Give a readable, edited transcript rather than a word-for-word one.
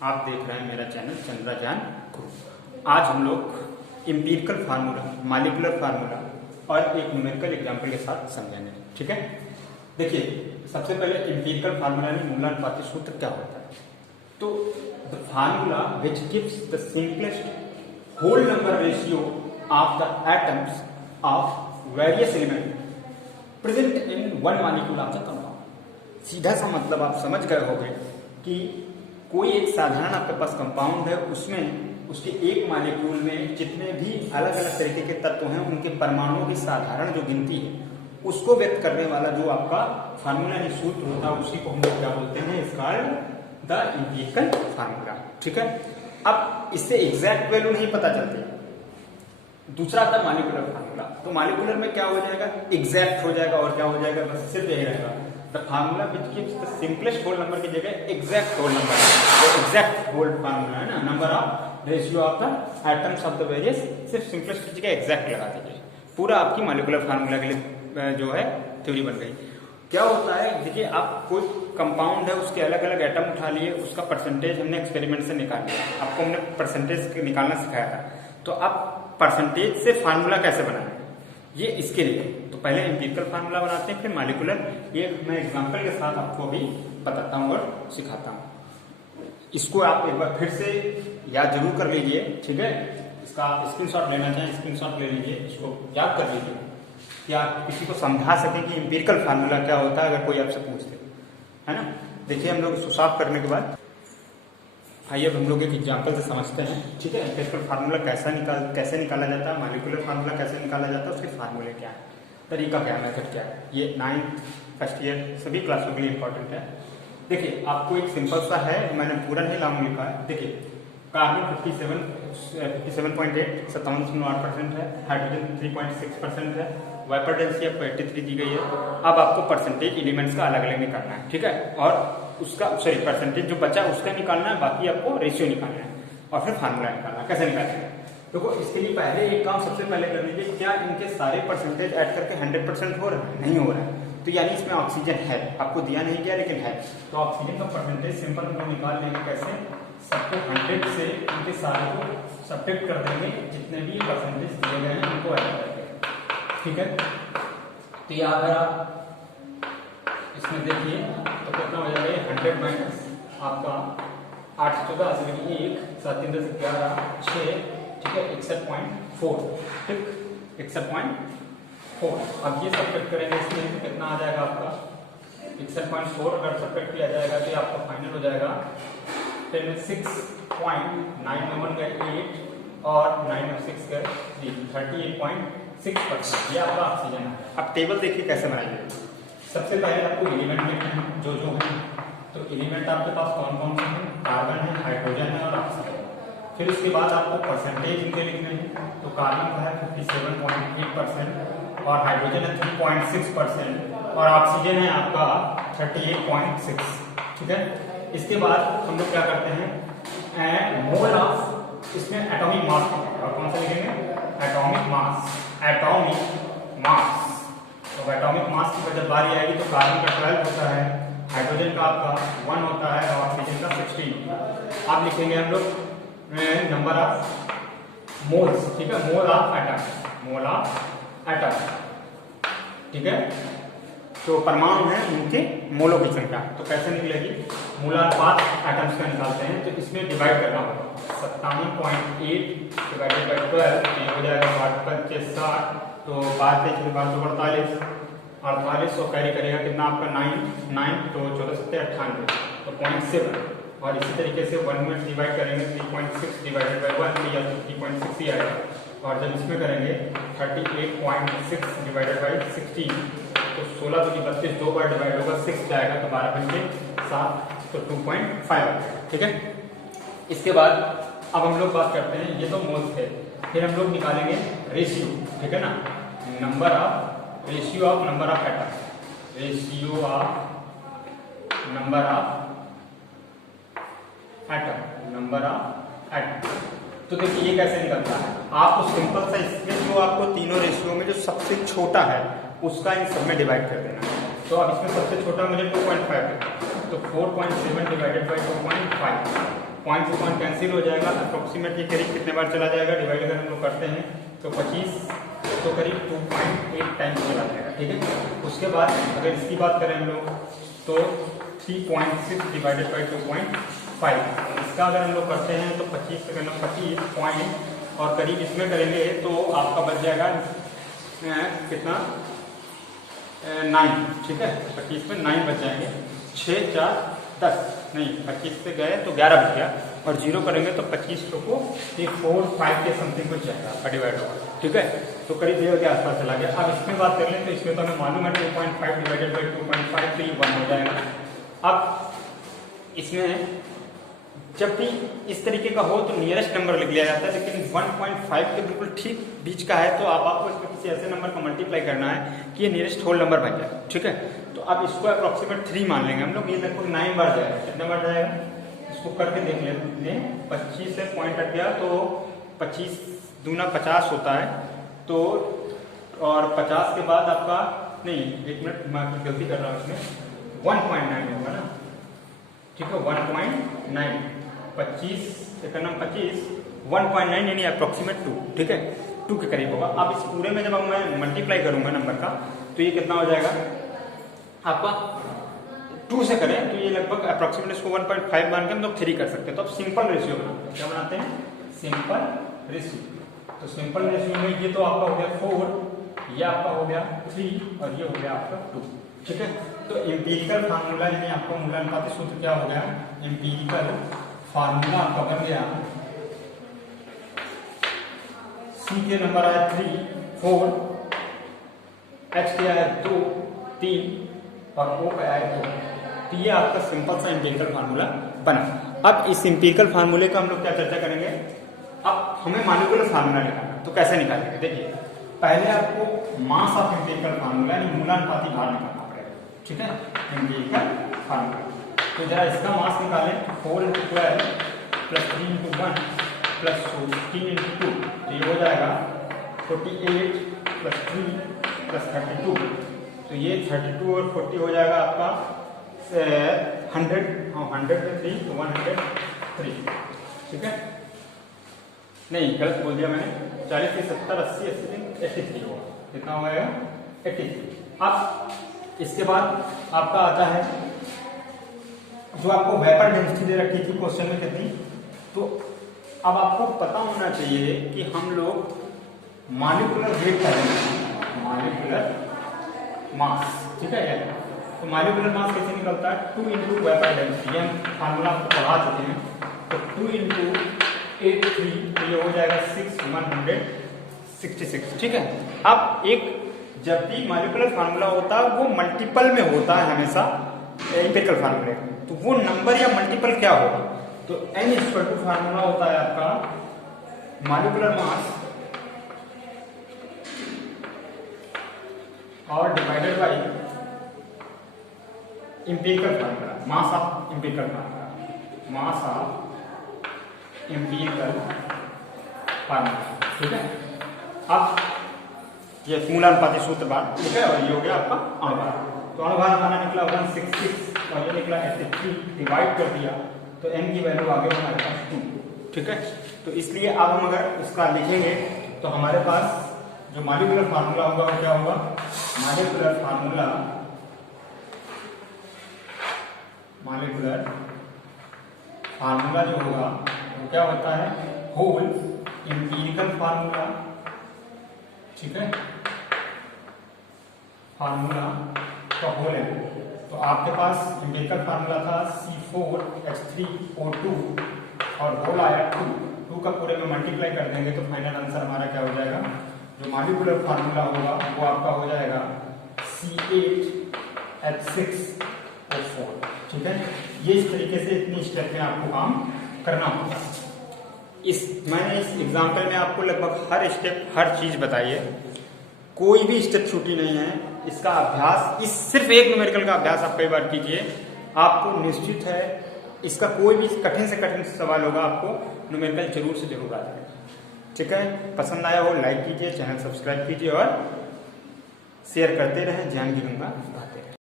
आप देख रहे हैं मेरा चैनल चंद्रयान ग्रुप। आज हम लोग एम्पिरिकल फार्मूला, मॉलिक्यूलर फार्मूला और एक न्यूमेरिकल एग्जांपल के साथ समझेंगे। ठीक है, देखिए सबसे पहले एम्पिरिकल फार्मूला में मूलानुपाती सूत्र क्या होता है। तो the formula which gives the simplest whole number ratio of the atoms of various element present in one molecule of the compound. सीधा सा मतलब आप समझ गए होंगे कि कोई एक साधारण आपके पास कंपाउंड है, उसमें उसके एक मॉलिक्यूल में जितने भी अलग अलग तरीके के तत्व हैं उनके परमाणुओं की साधारण जो गिनती है उसको व्यक्त करने वाला जो आपका फार्मूला या सूत्र होता है उसी को हम लोग क्या बोलते हैं, is called the empirical formula. ठीक है, अब इससे एग्जैक्ट वैल्यू नहीं पता चलती। दूसरा आता है मॉलिक्यूलर फार्मूला। तो मॉलिक्यूलर में क्या हो जाएगा, एग्जैक्ट हो जाएगा और क्या हो जाएगा, बस सिर्फ यही रहेगा the formula which gives the simplest whole number की जगह एग्जैक्ट होल नंबर। तो एग्जैक्ट होल फार्मूला है ना, number of ratio of the atoms of the various, सिर्फ सिंपलेस्ट की जगह एग्जैक्ट लगा दीजिए, पूरा आपकी मॉलिक्यूलर फार्मूला के लिए जो है थ्योरी बन गई। क्या होता है, देखिए आप कोई कंपाउंड है उसके अलग अलग एटम उठा लिए, उसका परसेंटेज हमने एक्सपेरिमेंट से निकाल लिया, आपको हमने परसेंटेज निकालना सिखाया था। तो अब परसेंटेज से फार्मूला कैसे बनाएं, ये इसके लिए तो पहले एम्पिरिकल फार्मूला बनाते हैं, फिर मॉलिक्यूलर। ये मैं एग्जांपल के साथ आपको अभी बताता हूँ और सिखाता हूँ। इसको आप एक बार फिर से याद जरूर कर लीजिए। ठीक है, इसका आप स्क्रीनशॉट लेना चाहें स्क्रीनशॉट ले लीजिए, इसको याद कर लीजिए कि आप किसी को समझा सकें कि एम्पिरिकल फार्मूला क्या होता है अगर कोई आपसे पूछ दे, है ना। देखिए हम लोग इसको साफ करने के बाद आइए अब हम लोग एक एग्जाम्पल से समझते हैं। ठीक है, एम्पिरिकल फार्मूला कैसे निकाला जाता है, मॉलिक्यूलर फार्मूला कैसे निकाला जाता है, उसके फार्मूले क्या है, तरीका क्या है, मेथड क्या है। ये 9th फर्स्ट ईयर सभी क्लासों के लिए इंपॉर्टेंट है। देखिए आपको एक सिंपल सा है, मैंने पूरा नहीं नाम लिखा है। देखिए कार्बन 57.8 57.8% है, हाइड्रोजन 3.6% है, वाइपर डेंसिटी आपको 83 दी गई है। अब आपको परसेंटेज एलिमेंट्स का अलग अलग निकालना है। ठीक है, और उसका परसेंटेज जो बचा उसका निकालना है, बाकी आपको रेशियो निकालना है और फिर फार्मूला निकालना है। कैसे निकालेंगे, देखो इसके लिए पहले एक काम सबसे पहले कर लीजिए, क्या इनके सारे परसेंटेज ऐड करके 100% हो रहा है, नहीं हो रहा है, तो यानी इसमें ऑक्सीजन है, आपको दिया नहीं गया लेकिन है। तो ऑक्सीजन का परसेंटेज सिंपल हम लोग निकाल लेंगे। कैसे, सबको 100 से इनके सारे को सब्ट्रैक्ट कर देंगे, जितने भी परसेंटेज दिए गए हैं उनको ऐड करके। ठीक है, तो ये अगर आप इसमें देखिए तो कितना हो जाएगा, 100 माइनस आपका 8 से 14 से 1 7 3 10 11 6, ठीक है 61.4, ठीक 61.4। अब ये सब्ट्रैक्ट करेंगे इसमें तो कितना आ जाएगा आपका 61.4। अगर सब्ट्रैक्ट किया जाएगा तो आपका फाइनल हो जाएगा 10 में 6.9 में 1 गए 8 और 9 में 6 गए 38.6%। ये आपका ऑक्सीजन है। अब टेबल देखिए कैसे बनाएंगे। सबसे पहले आपको एलिमेंट लिखना है जो है, तो एलिमेंट आपके पास कौन कौन से हैं, कार्बन है, हाइड्रोजन है और ऑक्सीजन। फिर उसके बाद आपको परसेंटेज इनके लिखने हैं। तो कार्बन का है 57.8% और हाइड्रोजन है 3.6% और ऑक्सीजन है आपका 38.6। ठीक है, इसके बाद हम लोग क्या करते हैं, मोल ऑफ, इसमें एटॉमिक मास और कौन सा लिखेंगे, एटॉमिक मास। एटॉमिक मास, तो एटॉमिक मास की जब बारी आएगी तो कार्बन का 12 होता है, हाइड्रोजन का आपका 1 होता है और ऑक्सीजन का 16 होता है। आप लिखेंगे हम लोग नंबर ऑफ मोल्स। ठीक है, mole of atom, mole of atom. ठीक है, तो परमाणु है उनके मोलों की संख्या। तो कैसे निकलेगी, मूलानुपात एटम्स का निकालते हैं, तो इसमें डिवाइड करना होगा 57.8 डिवाइडेड बाई 12, ये हो जाएगा 5×5 तो 5×5 48 और कैरी करेगा कितना आपका 9 तो 14 7 98 तो 0.7। और इसी तरीके से 1 में डिवाइड करेंगे 3.6 डिवाइडेड बाई 1 या 3.6 ही आएगा। और जब इसमें करेंगे 38.6 डिवाइडेड बाई 16 तो 16 दूनी 32, 2 बार डिवाइड होगा 6 जाएगा तो 12 बन के 7 तो 2.5 आ जाएगा। ठीक है, इसके बाद अब हम लोग बात करते हैं, ये तो मोल्स थे, फिर हम लोग निकालेंगे रेशियो। ठीक है ना, number of ratio of number of atom, ratio of number of atom, number of atom. तो देखिए ये कैसे निकलता है, आपको सिंपल सा इसमें जो आपको तीनों रेशियो में जो सबसे छोटा है उसका इन सब में डिवाइड कर देना है। तो अब इसमें सबसे छोटा मुझे 2.5 है, तो 4.7 डिवाइडेड बाई 2.5 पॉइंट से पॉइंट कैंसिल हो जाएगा, अप्रोक्सीमेट ये करीब कितने बार चला जाएगा, डिवाइड अगर हम लोग करते हैं तो 25 तो करीब 2.8 टाइम्स चला जाएगा। ठीक है, उसके बाद अगर इसकी बात करें हम लोग तो 3.6 डिवाइडेड बाई 2.5, इसका अगर हम लोग करते हैं तो 25 से करना 25 पॉइंट और करीब इसमें करेंगे तो आपका बच जाएगा कितना 9। ठीक है, 25 में 9 बच जाएंगे, 6 4 10 नहीं 25 से गए तो 11 बच गया और जीरो करेंगे तो 25 को 4 5 के समथिंग कुछ जाएगा डिवाइड होगा। ठीक है, तो करीब 0 के आसपास चला गया। अब इसमें बात कर लें तो इसमें तो हमें मालूम है 2.5 डिवाइडेड बाई 2.5 तो ये 1 हो जाएगा। अब इसमें जब भी इस तरीके का हो तो नियरेस्ट नंबर लिख लिया जाता है, लेकिन 1.5 के बिल्कुल ठीक बीच का है तो आपको इसमें किसी ऐसे नंबर का मल्टीप्लाई करना है कि ये नियरेस्ट होल नंबर बन जाए। ठीक है, तो अब इसको अप्रोक्सीमेट 3 मान लेंगे हम लोग, ये लगभग 9 बार जाएगा। कितने बार जाएगा इसको करके देख लेते हैं। 25 से पॉइंट हट गया तो 25 दूना 50 होता है, तो और 50 के बाद आपका नहीं 1 मिनट मैं गलती कर रहा हूँ, इसमें 1.9 होगा ना। ठीक है, 1.9 25 एक नाम 25 1.9 यानी अप्रोक्सीमेट 2। ठीक है, 2 के करीब होगा। अब इस पूरे में जब मैं मल्टीप्लाई करूंगा नंबर का तो ये कितना हो जाएगा आपका 2 से करें तो ये लगभग अप्रोक्सीमेट इसको 1.5 मान के हम लोग 3 कर सकते हैं। तो अब सिंपल रेशियो बनाते हैं। क्या बनाते हैं? Simple ratio. तो सिंपल रेशियो में ये तो आपका हो गया 4, ये आपका हो गया 3 और ये हो गया आपका 2। ठीक है, तो एम्पिरिकल फार्मूला यानी आपका मूलानुपाती सूत्र क्या हो गया, एम्पिरिकल फार्मूला आपका बन गया सी के नंबर आया 3 4, एच के आया 2 3 और ओ का आया 2। तो ये आपका सिंपल सा एम्पिरिकल फार्मूला बना। अब इस एम्पिरिकल फार्मूले का हम लोग क्या चर्चा करेंगे। अब हमें मॉलिक्यूलर फार्मूला निकालना, तो कैसे निकालेंगे देखिए, पहले आपको मास ऑफ एम्पिरिकल फार्मूला यानी मूलानुपाती भार निकालना पड़ेगा। ठीक है, एम्पिरिकल फार्मूला तो जरा इसका मास निकालें तो 4 × 12 प्लस 3 × 1 प्लस 14 × 2 तो ये हो जाएगा 48 प्लस 3 प्लस 32। तो ये 32 और 40 हो जाएगा आपका 100 में 3 तो 103। ठीक है, नहीं गलत बोल दिया मैंने, 40 से 70 80 83 होगा। कितना हो जाएगा 83। अब इसके बाद आपका आता है जो आपको वेपर डेंसिटी दे रखी थी क्वेश्चन में कितनी, तो अब आपको पता होना चाहिए कि हम लोग मॉलिक्यूलर वेट करेंगे, मॉलिक्यूलर मास। ठीक है, तो मॉलिक्यूलर मास कैसे निकलता है 2 × वेपर डेंसिटी, हम फार्मूला आपको पढ़ा चुके हैं। तो 2 × 83 तो ये हो जाएगा 6166। ठीक है, अब एक जब भी मॉलिक्यूलर फार्मूला होता है वो मल्टीपल में होता है हमेशा एम्पिरिकल फार्मूले, तो वो नंबर या मल्टीपल क्या होगा, तो n = फार्मूला होता है आपका मॉलिक्यूलर मास और divided by empirical formula, mass of empirical formula, mass of empirical formula. ठीक है, अब ये मूलानुपाती सूत्र बात। ठीक है, और ये हो गया आपका अणुभार। तो अणुभार हमारा निकला 166 और ये निकला 83, डिवाइड कर दिया तो n की वैल्यू आ गई हमारे पास 2। ठीक है, तो इसलिए अब हम अगर उसका लिखेंगे तो हमारे पास जो मॉलिक्यूलर फार्मूला होगा वो क्या होगा, मॉलिक्यूलर फार्मूला जो होगा वो क्या होता है, होल एम्पिरिकल फार्मूला। ठीक है, फार्मूला का होल है। तो आपके पास एम्पिरिकल फार्मूला था C4H3O2 और होल आया 2 का पूरे में मल्टीप्लाई कर देंगे तो फाइनल आंसर हमारा क्या हो जाएगा, जो मॉलिक्यूलर फार्मूला होगा वो आपका हो जाएगा C8H6O4। ठीक है, ये इस तरीके से इतनी स्टेप में आपको काम करना होगा। मैंने इस एग्जाम्पल में आपको लगभग हर स्टेप हर चीज बताई है, कोई भी स्टेप छूटी नहीं है। इसका अभ्यास, इस सिर्फ एक न्यूमेरिकल का अभ्यास आप कई बार कीजिए, आपको निश्चित है इसका कोई भी कठिन से कठिन सवाल होगा आपको न्यूमेरिकल जरूर से जरूर आ जाएगा। ठीक है, पसंद आया हो लाइक कीजिए, चैनल सब्सक्राइब कीजिए और शेयर करते रहें। ज्ञान की गंगा